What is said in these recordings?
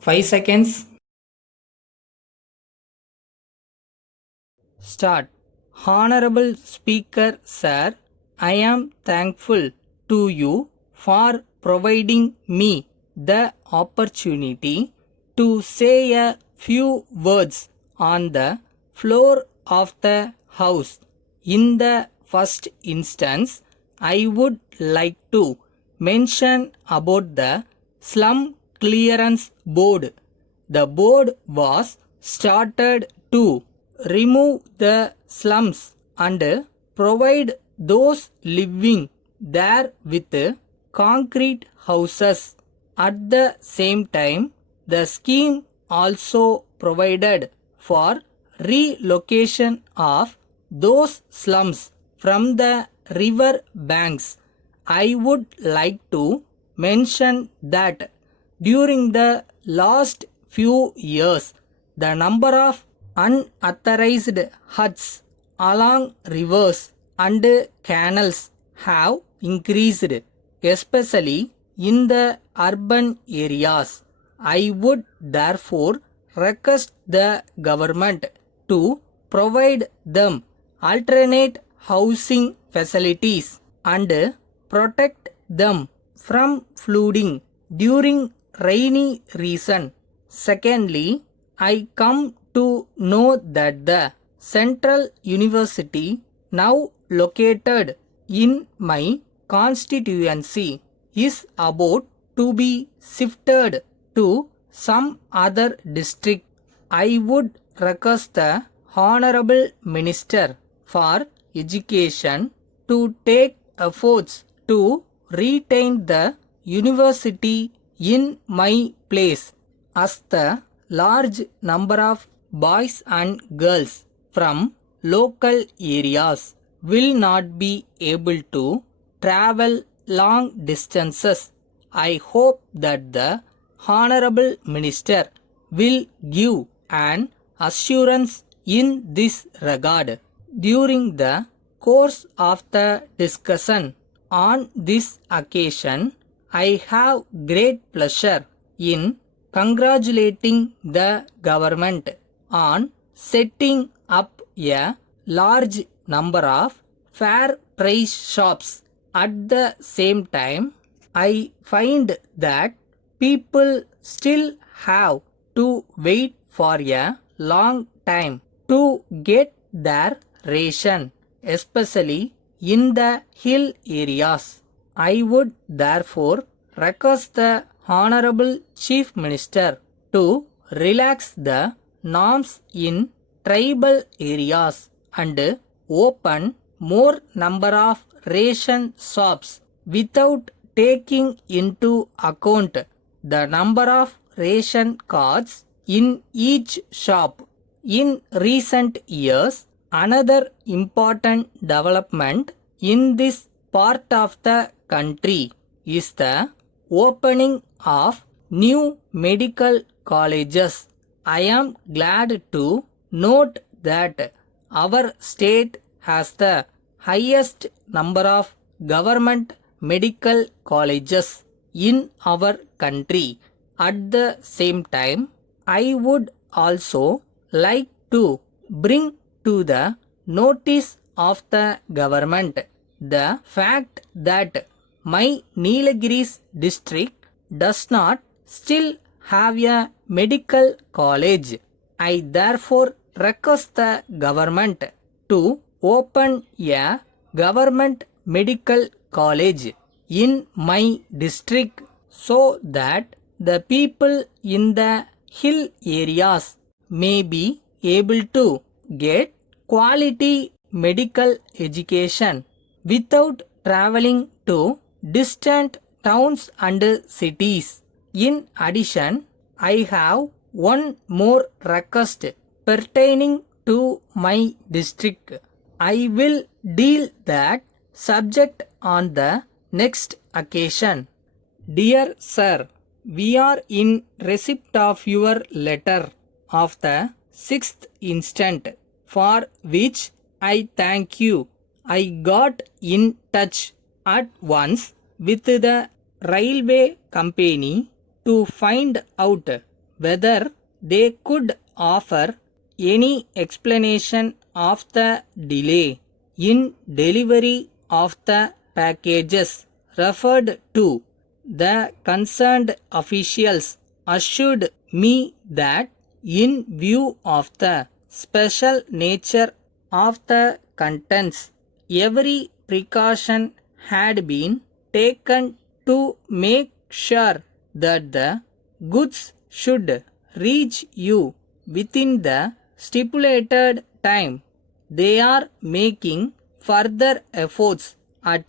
5 seconds. Start. Honorable Speaker, Sir, I am thankful to you for providing me the opportunity to say a few words on the floor of the House. In the first instance, I would like to mention about the Slum Clearance Board. The board was started to remove the slums and provide those living there with concrete houses. At the same time, the scheme also provided for relocation of those slums from the river banks. I would like to mention that during the last few years, the number of unauthorized huts along rivers and canals have increased, especially in the urban areas. I would therefore request the government to provide them alternate housing facilities and protect them from flooding during rainy season. Secondly, I come to know that the Central University, now located in my constituency, is about to be shifted to some other district. I would request the Honorable Minister for Education to take efforts to retain the university in my place, as the large number of boys and girls from local areas will not be able to travel long distances. I hope that the Honorable Minister will give an assurance in this regard. During the course of the discussion on this occasion, I have great pleasure in congratulating the government on setting up a large number of fair price shops. At the same time, I find that people still have to wait for a long time to get their ration, especially in the hill areas. I would therefore request the Honorable Chief Minister to relax the norms in tribal areas and open more number of ration shops without taking into account the number of ration cards in each shop. In recent years, another important development in this part of the country is the opening of new medical colleges. I am glad to note that our state has the highest number of government medical colleges in our country. At the same time, I would also like to bring to the notice of the government the fact that my Nilgiris district does not still have a medical college. I therefore request the government to open a government medical college in my district so that the people in the hill areas may be able to get quality medical education without traveling to distant towns and cities. In addition, I have one more request pertaining to my district. I will deal that subject on the next occasion. Dear Sir, we are in receipt of your letter of the 6th instant, for which I thank you. I got in touch at once with the railway company to find out whether they could offer any explanation of the delay in delivery of the packages referred to. The concerned officials assured me that in view of the special nature of the contents, every precaution had been taken to make sure that the goods should reach you within the stipulated time. They are making further efforts at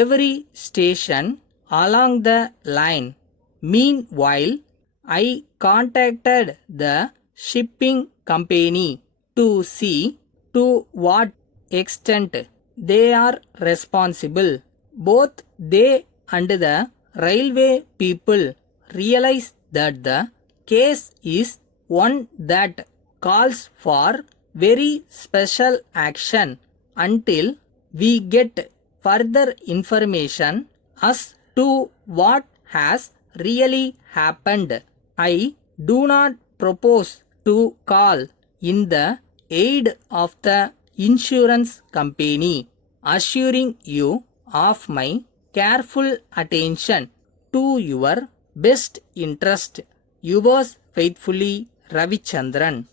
every station along the line. Meanwhile, I contacted the shipping company to see to what extent they are responsible. Both they and the railway people realize that the case is one that calls for very special action until we get further information as to what has really happened. I do not propose to call in the aid of the insurance company, assuring you of my careful attention to your best interest. Yours faithfully, Ravichandran.